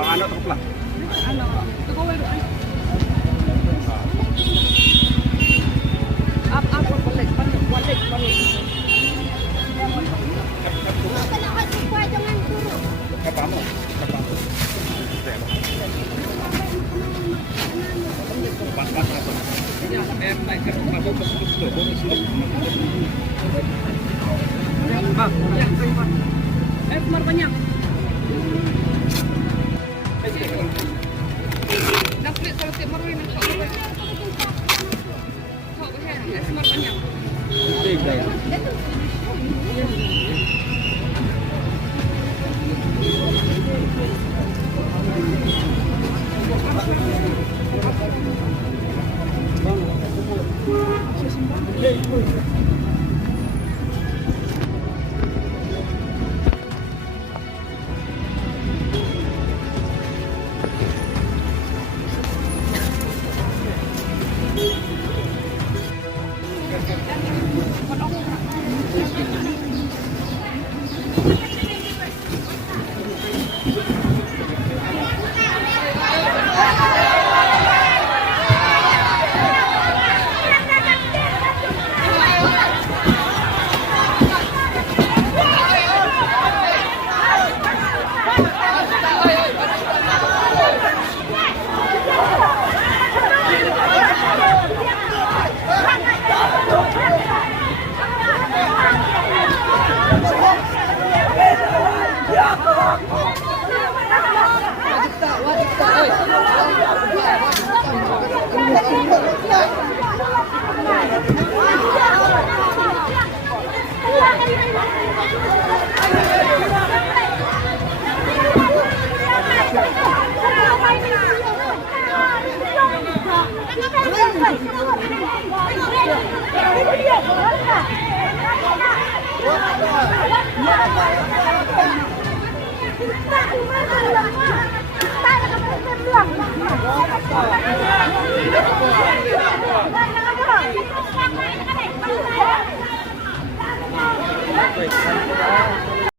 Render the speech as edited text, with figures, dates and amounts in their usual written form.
Ano to pala? Ano? Tugawal doon. Up, balik. Kapamo. Pas-pas apa? Meron na ikot masuk ke situ. Bonus lo. Bang, yang sering Pak. Kemar banyak. Dapat kalau kemar ini nak kau kemar banyak. Tiga ya. Kita